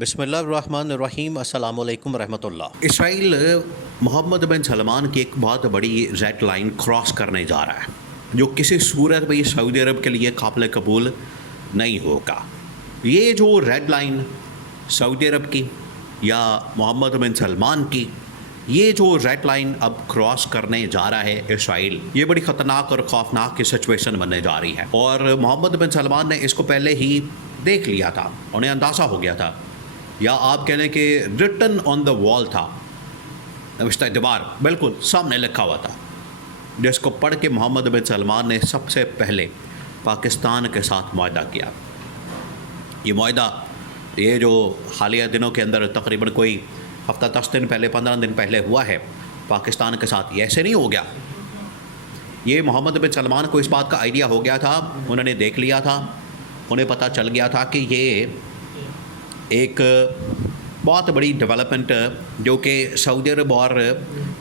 بسم اللہ الرحمن الرحیم، السلام علیکم ورحمۃ اللہ۔ اسرائیل محمد بن سلمان کی ایک بہت بڑی ریڈ لائن کراس کرنے جا رہا ہے جو کسی صورت میں سعودی عرب کے لیے قابل قبول نہیں ہوگا۔ یہ جو ریڈ لائن سعودی عرب کی یا محمد بن سلمان کی، یہ جو ریڈ لائن اب کراس کرنے جا رہا ہے اسرائیل، یہ بڑی خطرناک اور خوفناک کی سچویشن بننے جا رہی ہے، اور محمد بن سلمان نے اس کو پہلے ہی دیکھ لیا تھا، انہیں اندازہ ہو گیا تھا، یا آپ کہہ لیں کہ ریٹن آن دا وال تھا، نوشتہ دیوار بالکل سامنے لکھا ہوا تھا، جس کو پڑھ کے محمد بن سلمان نے سب سے پہلے پاکستان کے ساتھ معاہدہ کیا۔ یہ معاہدہ یہ جو حالیہ دنوں کے اندر تقریباً کوئی ہفتہ 10 دن پہلے 15 دن پہلے ہوا ہے پاکستان کے ساتھ، یہ ایسے نہیں ہو گیا۔ یہ محمد بن سلمان کو اس بات کا آئیڈیا ہو گیا تھا، انہوں نے دیکھ لیا تھا، انہیں پتہ چل گیا تھا کہ یہ ایک بہت بڑی ڈیولپمنٹ جو کہ سعودی عرب اور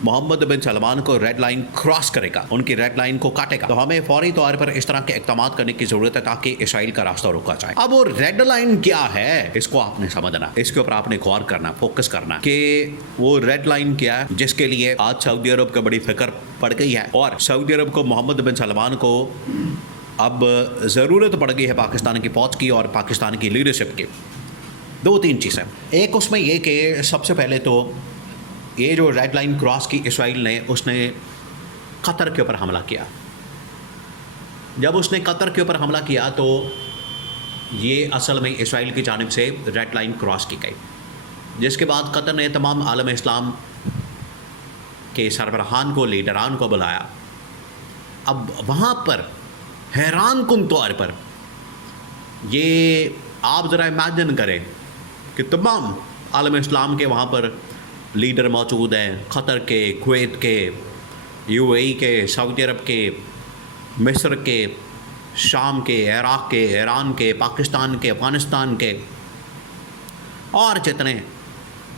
محمد بن سلمان کو ریڈ لائن کراس کرے گا، ان کی ریڈ لائن کو کاٹے گا، تو ہمیں فوری طور پر اس طرح کے اقدامات کرنے کی ضرورت ہے تاکہ اسرائیل کا راستہ روکا جائے۔ اب وہ ریڈ لائن کیا ہے، اس کو آپ نے سمجھنا، اس کے اوپر آپ نے غور کرنا، فوکس کرنا کہ وہ ریڈ لائن کیا ہے جس کے لیے آج سعودی عرب کو بڑی فکر پڑ گئی ہے، اور سعودی عرب کو محمد بن سلمان کو اب ضرورت پڑ گئی ہے پاکستان کی فوج کی اور پاکستان کی لیڈرشپ کی۔ دو تین چیزیں، ایک اس میں یہ کہ سب سے پہلے تو یہ جو ریڈ لائن کراس کی اسرائیل نے، اس نے قطر کے اوپر حملہ کیا۔ جب اس نے قطر کے اوپر حملہ کیا تو یہ اصل میں اسرائیل کی جانب سے ریڈ لائن کراس کی گئی، جس کے بعد قطر نے تمام عالم اسلام کے سربراہان کو، لیڈران کو بلایا۔ اب وہاں پر حیران کن طور پر یہ آپ ذرا امیجن کریں کہ تمام عالم اسلام کے وہاں پر لیڈر موجود ہیں، قطر کے، کویت کے، یو اے ای کے، سعودی عرب کے، مصر کے، شام کے، عراق کے، ایران کے، پاکستان کے، افغانستان کے، اور جتنے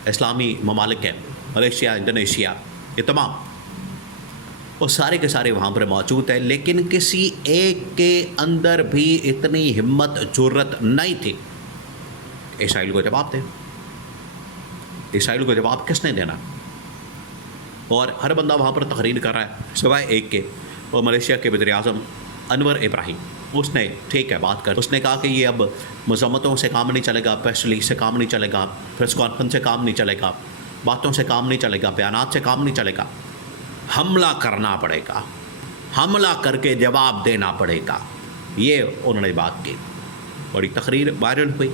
اسلامی ممالک ہیں، ملیشیا، انڈونیشیا، یہ تمام، وہ سارے کے سارے وہاں پر موجود ہیں، لیکن کسی ایک کے اندر بھی اتنی ہمت جرت نہیں تھی اسرائیل کو جواب دے۔ اسرائیل کو جواب کس نے دینا؟ اور ہر بندہ وہاں پر تقریر کر رہا ہے سوائے ایک کے، وہ ملیشیا کے وزیر اعظم انور ابراہیم۔ اس نے ٹھیک ہے بات کر، اس نے کہا کہ یہ اب مذمتوں سے کام نہیں چلے گا، پریس ریلیز سے کام نہیں چلے گا، پریس کانفرنس سے کام نہیں چلے گا، باتوں سے کام نہیں چلے گا، بیانات سے کام نہیں چلے گا، حملہ کرنا پڑے گا، حملہ کر کے جواب دینا پڑے گا۔ یہ انہوں نے بات کی، بڑی تقریر وائرل ہوئی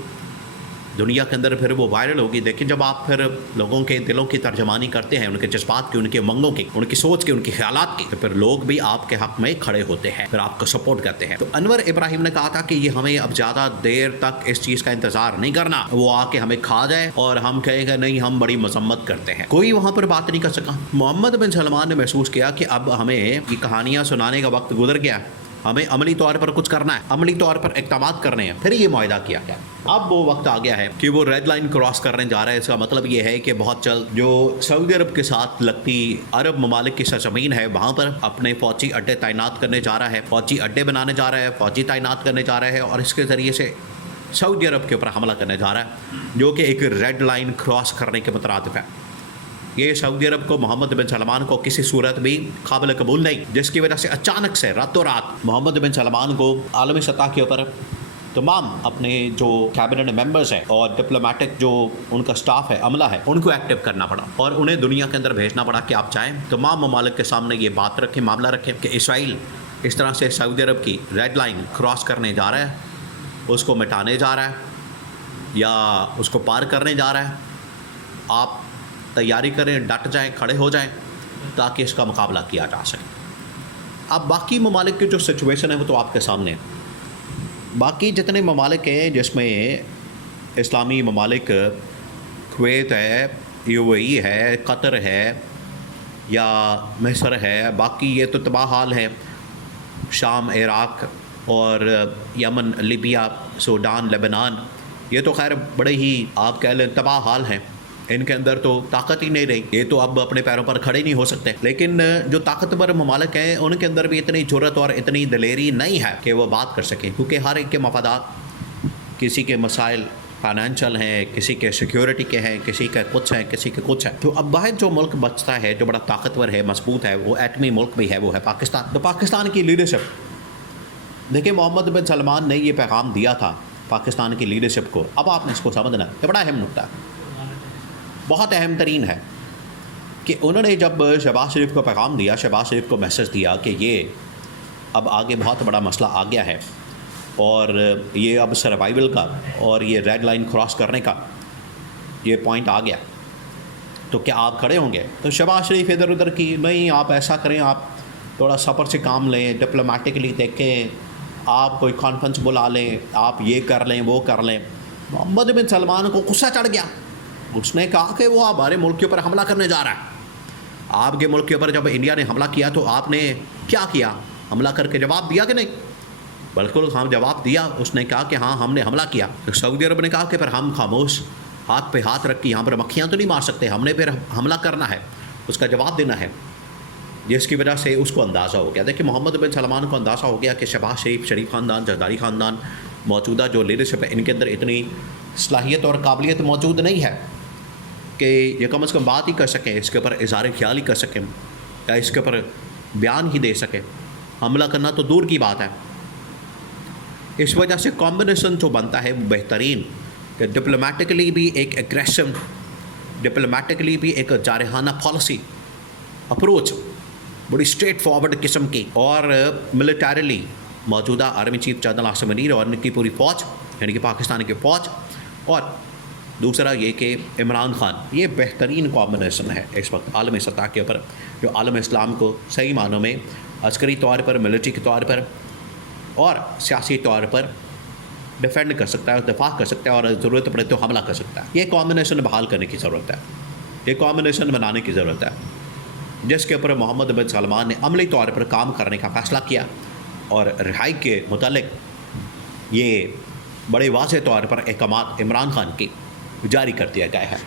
دنیا کے اندر، پھر وہ وائرل ہوگی۔ دیکھیں جب آپ پھر لوگوں کے دلوں کی ترجمانی کرتے ہیں، ان کے جذبات کی، ان کے امنگوں کی، ان کی سوچ کی، ان کی خیالات کی، تو پھر لوگ بھی آپ کے حق میں کھڑے ہوتے ہیں، پھر آپ کو سپورٹ کرتے ہیں۔ تو انور ابراہیم نے کہا تھا کہ یہ ہمیں اب زیادہ دیر تک اس چیز کا انتظار نہیں کرنا، وہ آ کے ہمیں کھا جائے اور ہم کہیں گے نہیں ہم بڑی مذمت کرتے ہیں۔ کوئی وہاں پر بات نہیں کر سکا۔ محمد بن سلمان نے محسوس کیا کہ اب ہمیں یہ کہانیاں سنانے کا وقت گزر گیا، ہمیں عملی طور پر کچھ کرنا ہے، عملی طور پر اقدامات کرنے ہیں۔ پھر یہ معاہدہ کیا گیا۔ اب وہ وقت آ گیا ہے کہ وہ ریڈ لائن کراس کرنے جا رہا ہے۔ اس کا مطلب یہ ہے کہ بہت جلد جو سعودی عرب کے ساتھ لگتی عرب ممالک کی سرزمین ہے، وہاں پر اپنے فوجی اڈے تعینات کرنے جا رہا ہے، فوجی اڈے بنانے جا رہا ہے، فوجی تعینات کرنے جا رہا ہے، اور اس کے ذریعے سے سعودی عرب کے اوپر حملہ کرنے جا رہا ہے، جو کہ ایک ریڈ لائن کراس کرنے کے مترادف ہے۔ یہ سعودی عرب کو، محمد بن سلمان کو کسی صورت بھی قابل قبول نہیں، جس کی وجہ سے اچانک سے راتوں رات محمد بن سلمان کو عالمی سطح کے اوپر تمام اپنے جو کیبنٹ ممبرز ہیں اور ڈپلومیٹک جو ان کا سٹاف ہے، عملہ ہے، ان کو ایکٹیو کرنا پڑا، اور انہیں دنیا کے اندر بھیجنا پڑا کہ آپ چاہیں تمام ممالک کے سامنے یہ بات رکھیں، معاملہ رکھیں کہ اسرائیل اس طرح سے سعودی عرب کی ریڈ لائن کراس کرنے جا رہا ہے، اس کو مٹانے جا رہا ہے یا اس کو پار کرنے جا رہا ہے۔ آپ تیاری کریں، ڈٹ جائیں، کھڑے ہو جائیں تاکہ اس کا مقابلہ کیا جا سکے۔ اب باقی ممالک کی جو سچویشن ہے وہ تو آپ کے سامنے ہے۔ باقی جتنے ممالک ہیں جس میں اسلامی ممالک، کویت ہے، یو اے ای ہے، قطر ہے یا مصر ہے، باقی یہ تو تباہ حال ہے، شام، عراق اور یمن، لیبیا، سوڈان، لبنان، یہ تو خیر بڑے ہی آپ کہہ لیں تباہ حال ہیں، ان کے اندر تو طاقت ہی نہیں رہی، یہ تو اب اپنے پیروں پر کھڑے نہیں ہو سکتے۔ لیکن جو طاقتور ممالک ہیں ان کے اندر بھی اتنی جرت اور اتنی دلیری نہیں ہے کہ وہ بات کر سکیں، کیونکہ ہر ایک کے مفادات، کسی کے مسائل، فائنینشیل ہیں، کسی کے سیکیورٹی کے ہیں، کسی کے کچھ ہیں، کسی کے کچھ ہے. تو اب واحد جو ملک بچتا ہے جو بڑا طاقتور ہے، مضبوط ہے، وہ ایٹمی ملک بھی ہے، وہ ہے پاکستان. تو پاکستان کی لیڈرشپ، دیکھیں محمد بن سلمان نے یہ پیغام دیا تھا پاکستان کی لیڈرشپ کو. اب آپ نے اس کو سمجھنا ہے، یہ بڑا اہم نقطہ ہے، بہت اہم ترین ہے کہ انہوں نے جب شہباز شریف کو پیغام دیا، شہباز شریف کو میسج دیا کہ یہ اب آگے بہت بڑا مسئلہ آ گیا ہے اور یہ اب سروائیول کا اور یہ ریڈ لائن کراس کرنے کا یہ پوائنٹ آ گیا، تو کیا آپ کھڑے ہوں گے؟ تو شہباز شریف ادھر ادھر کی، نہیں آپ ایسا کریں، آپ تھوڑا صبر سے کام لیں، ڈپلومیٹکلی دیکھیں، آپ کوئی کانفرنس بلا لیں، آپ یہ کر لیں وہ کر لیں. محمد بن سلمان کو غصہ چڑھ گیا. اس نے کہا کہ وہ ہمارے ملک کے اوپر حملہ کرنے جا رہا ہے. آپ کے ملک کے اوپر جب انڈیا نے حملہ کیا تو آپ نے کیا کیا؟ حملہ کر کے جواب دیا کہ نہیں؟ بالکل ہم جواب دیا. اس نے کہا کہ ہاں ہم نے حملہ کیا. سعودی عرب نے کہا کہ پھر ہم خاموش، ہاتھ پہ ہاتھ رکھ کے یہاں پر مکھیاں تو نہیں مار سکتے، ہم نے پھر حملہ کرنا ہے، اس کا جواب دینا ہے. جس کی وجہ سے اس کو اندازہ ہو گیا. دیکھیں محمد بن سلمان کو اندازہ ہو گیا کہ شہباز شریف، شریف خاندان، زرداری خاندان، موجودہ جو لیڈرشپ ہے، ان کے اندر اتنی صلاحیت اور قابلیت موجود نہیں ہے کہ یہ کم از کم بات ہی کر سکیں، اس کے اوپر اظہار خیال ہی کر سکیں یا اس کے اوپر بیان ہی دے سکیں. حملہ کرنا تو دور کی بات ہے. اس وجہ سے کمبینیشن جو بنتا ہے وہ بہترین، کہ ڈپلومیٹکلی بھی ایک ایگریسو، ڈپلومیٹکلی بھی ایک جارحانہ پالیسی اپروچ، بڑی اسٹریٹ فارورڈ قسم کی، اور ملیٹریلی موجودہ army chief general Asim Munir اور ان کی پوری فوج، یعنی کہ پاکستان کی فوج، اور دوسرا یہ کہ عمران خان، یہ بہترین کمبینیشن ہے اس وقت عالمی سطح کے اوپر، جو عالم اسلام کو صحیح معنوں میں عسکری طور پر، ملٹری کے طور پر اور سیاسی طور پر ڈیفینڈ کر سکتا ہے، دفاع کر سکتا ہے، اور ضرورت پڑے تو حملہ کر سکتا ہے. یہ کمبینیشن بحال کرنے کی ضرورت ہے، یہ کمبینیشن بنانے کی ضرورت ہے، جس کے اوپر محمد بن سلمان نے عملی طور پر کام کرنے کا فیصلہ کیا. اور رہائی کے متعلق یہ بڑے واضح طور پر احکامات عمران خان کی جاری کر دیا گیا ہے.